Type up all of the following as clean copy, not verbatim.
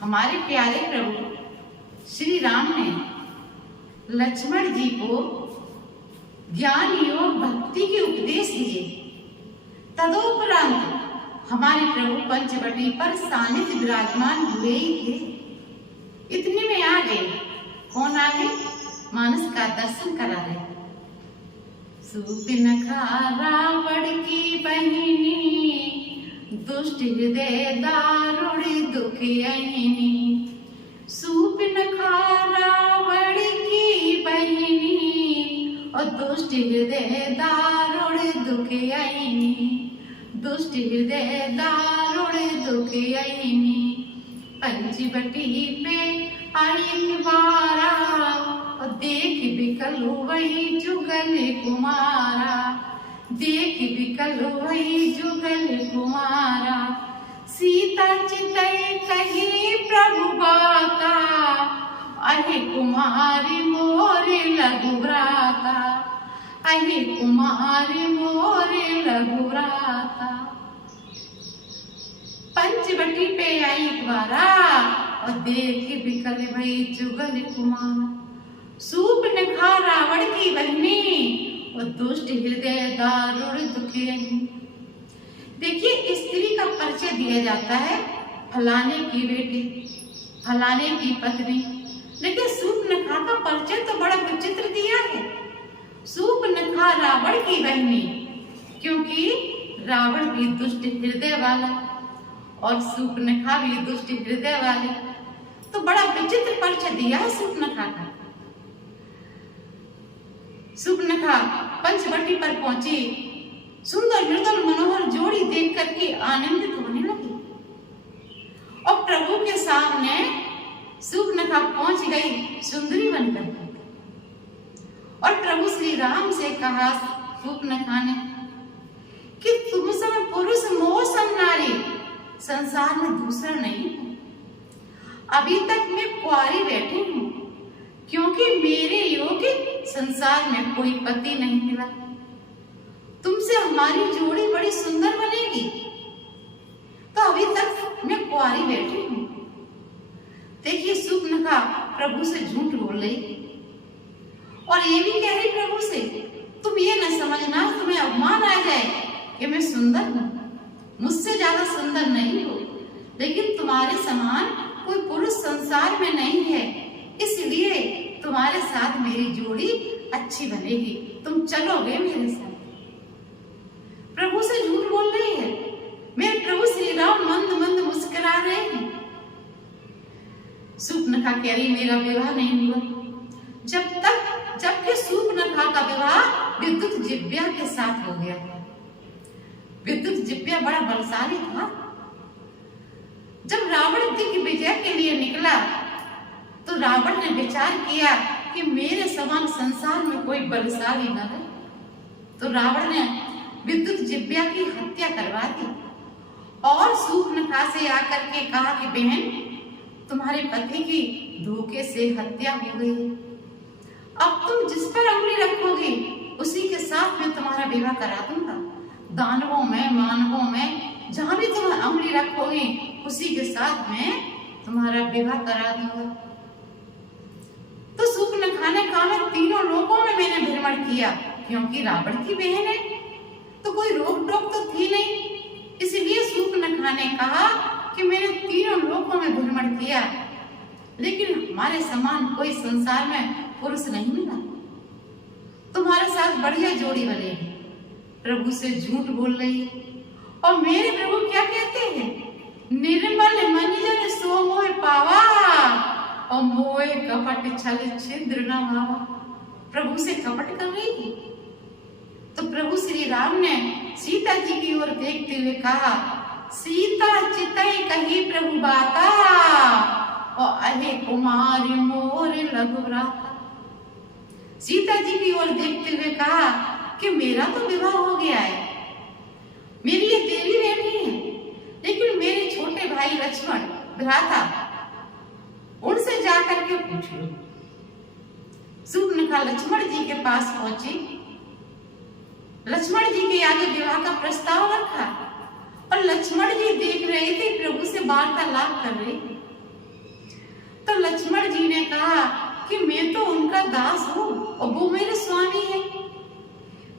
हमारे प्यारे प्रभु श्री राम ने लक्ष्मण जी को ज्ञान योग भक्ति के उपदेश दिए। तदोपरांत हमारे प्रभु पंचवटी पर सानिध्य विराजमान हुए ही थे। इतने में आ गए। कौन आ गए? मानस का दर्शन करा रहे। सुपिनखा रावण की बहिनी, दुष्ट हृदय दारुण दुखियनी। सुपिनखा रावण की बहिनी और दुष्ट हृदय दारुण दुखियनी। दुष्ट हृदय दारुण दुखियनी। पंचवटी पे आई बारा और देख विकल वही जुगल कुमारा। देख विकल वही जुगल कुमारा। सीता चितई कही प्रभु बाता, अहे कुमारी मोरे लघुव्राता। अहे कुमारी मोरे लघुव्राता। पंचवटी पे आई द्वारा और देख विकल भई जुगल कुमार। सूर्पनखा रावण की बहिनी और दुष्ट हृदय दारुण दुखियनी। देखिए, स्त्री का परिचय दिया जाता है, फलाने की बेटी, फलाने की पत्नी। लेकिन सूर्पनखा का परिचय तो बड़ा विचित्र दिया है। सूर्पनखा रावण की बहिनी, क्योंकि रावण भी दुष्ट हृदय वाला और सूर्पनखा भी दुष्ट हृदय वाले, तो बड़ा विचित्र परिचय दिया है सूर्पनखा का। सूर्पनखा पंचवटी पर पहुंची। सुंदर मृदुल मनोहर जोड़ी देख करके आनंदित होने लगी और प्रभु के सामने सूर्पनखा पहुंच गई सुंदरी बनकर। और प्रभु श्री राम से कहा सूर्पनखा ने कि तुम सब पुरुष मोह सम नारी, संसार में दूसरा नहीं है। अभी तक मैं कुंवारी बैठी हूँ, क्योंकि मेरे योग्य संसार में कोई पति नहीं मिला। तुमसे हमारी जोड़ी बड़ी सुंदर बनेगी, तो अभी तक मैं कुंवारी बैठी हूँ। देखिए, सूर्पनखा प्रभु से झूठ बोल रही और ये भी कह रही प्रभु से, तुम ये न समझना तुम्हें अवमान आ जाए कि मैं सुंदर हूँ। मुझसे ज्यादा सुंदर नहीं हो, लेकिन तुम्हारे समान कोई पुरुष संसार में नहीं है, इसलिए तुम्हारे साथ मेरी जोड़ी अच्छी बनेगी। तुम चलोगे मेरे साथ। प्रभु से झूठ बोल रही है। मेरे प्रभु श्री राम मंद मंद मुस्कुरा रहे हैं। सूर्पनखा कह रही, मेरा विवाह नहीं हुआ जबकि सूर्पनखा का विवाह विद्युतजिह्वा के साथ हो गया। विद्युतजिह्वा बड़ा बलशाली था। जब रावण दिग्विजय विजय के लिए निकला तो रावण ने विचार किया कि मेरे समान संसार में कोई बलशाली न है, तो रावण ने विद्युतजिह्वा की हत्या करवा दी और सूर्पनखा से आकर के कहा कि बहन, तुम्हारे पति की धोखे से हत्या हो गई है। अब तुम जिस पर उंगली रखोगी उसी के साथ मैं तुम्हारा विवाह करा दूंगा। दानवों में, मानवों में, जहां भी तुम उंगली रखोगी उसी के साथ मैं तुम्हारा विवाह करा दूंगा। तो सूर्पनखा ने कहा, मैं तीनों लोकों में मैंने भ्रमण किया, क्योंकि रावण की बहन है तो कोई रोक टोक तो थी नहीं। इसलिए सूर्पनखा ने कहा कि मैंने तीनों लोकों में भ्रमण किया, लेकिन हमारे समान कोई संसार में पुरुष नहीं मिला। तुम्हारे साथ बढ़िया जोड़ी बनेगी। प्रभु से झूठ बोल रही है। और मेरे प्रभु क्या कहते हैं? निर्मल मन जन सो मोह पावा और मोह कपट छल छिद्र न भावा। प्रभु से कपट कर रही है। तो प्रभु श्री राम ने सीता जी की ओर देखते हुए कहा, सीता चितई कही प्रभु बाता और अहे कुमारी मोर लघुव्राता। सीता जी की ओर देखते हुए कहा कि मेरा तो विवाह हो गया है, मेरी ये देवी बेटी है, लेकिन मेरे छोटे भाई लक्ष्मण भ्राता, उनसे जाकर के पूछ लो। सूर्पनखा लक्ष्मण जी के पास पहुंची। लक्ष्मण जी के आगे विवाह का प्रस्ताव रखा और लक्ष्मण जी देख रहे थे प्रभु से वार्तालाप कर रहे थे। तो लक्ष्मण जी ने कहा कि मैं तो उनका दास हूँ और वो मेरे स्वामी है,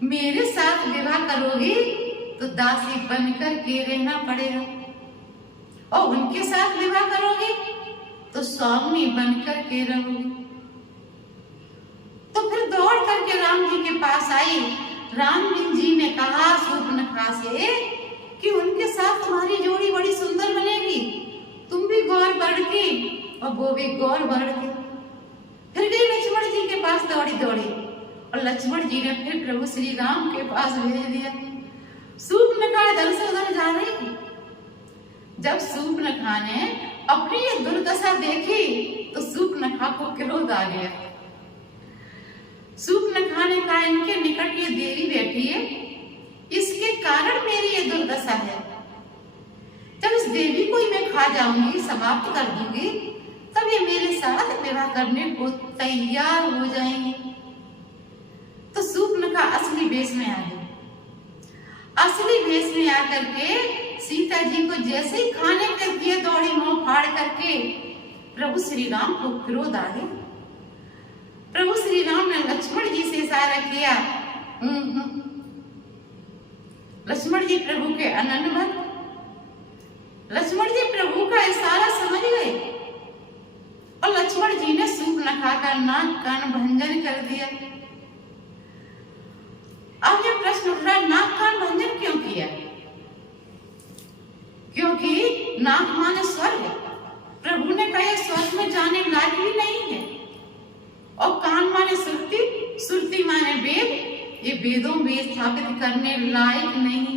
मेरे साथ विवाह करोगी तो दासी बनकर के रहना पड़ेगा, और उनके साथ विवाह करोगी तो स्वामी बनकर के रहोगी। तो फिर दौड़ करके राम जी के पास आई। राम जी ने कहा शूर्पणखा से कि उनके साथ तुम्हारी जोड़ी बड़ी सुंदर बनेगी, तुम भी गौर बढ़ के और वो भी गौर बढ़ के। फिर गई लक्ष्मण जी के पास दौड़ी दौड़ी, और लक्ष्मण जी ने फिर प्रभु श्री राम के पास भेज दिया। शूर्पणखा इधर से उधर जा रही। जब शूर्पणखा ने अपनी ये दुर्दशा देखी तो शूर्पणखा को क्रोध आ गया। शूर्पणखा ने कहा इनके निकट ये देवी बैठी है, इसके कारण मेरी ये दुर्दशा है। जब इस देवी को ही मैं खा जाऊंगी, समाप्त कर दूंगी, तब ये मेरे साथ विवाह करने को तैयार हो जाएंगे। तो शूर्पणखा असली वेश में आ गई। असली वेश में आकर के सीता जी को जैसे ही खाने के दिए दौड़ी मुंह फाड़ करके प्रभु श्री राम को क्रोध आ गया। प्रभु श्री राम ने लक्ष्मण जी से इशारा किया। लक्ष्मण जी प्रभु के अनन्य भक्त। लक्ष्मण जी प्रभु का इशारा समझ गए और लक्ष्मण जी ने शूर्पणखा का नाक कान भंजन कर दिया। अब ये प्रश्न उठ रहा, नाक कान भंजन क्यों किया? क्योंकि नाक माने स्वर्ग, प्रभु ने कहा स्वर्ग में जाने लायक भी नहीं है, और कान माने श्रुति, श्रुति माने वेद, ये वेदों में स्थापित करने लायक नहीं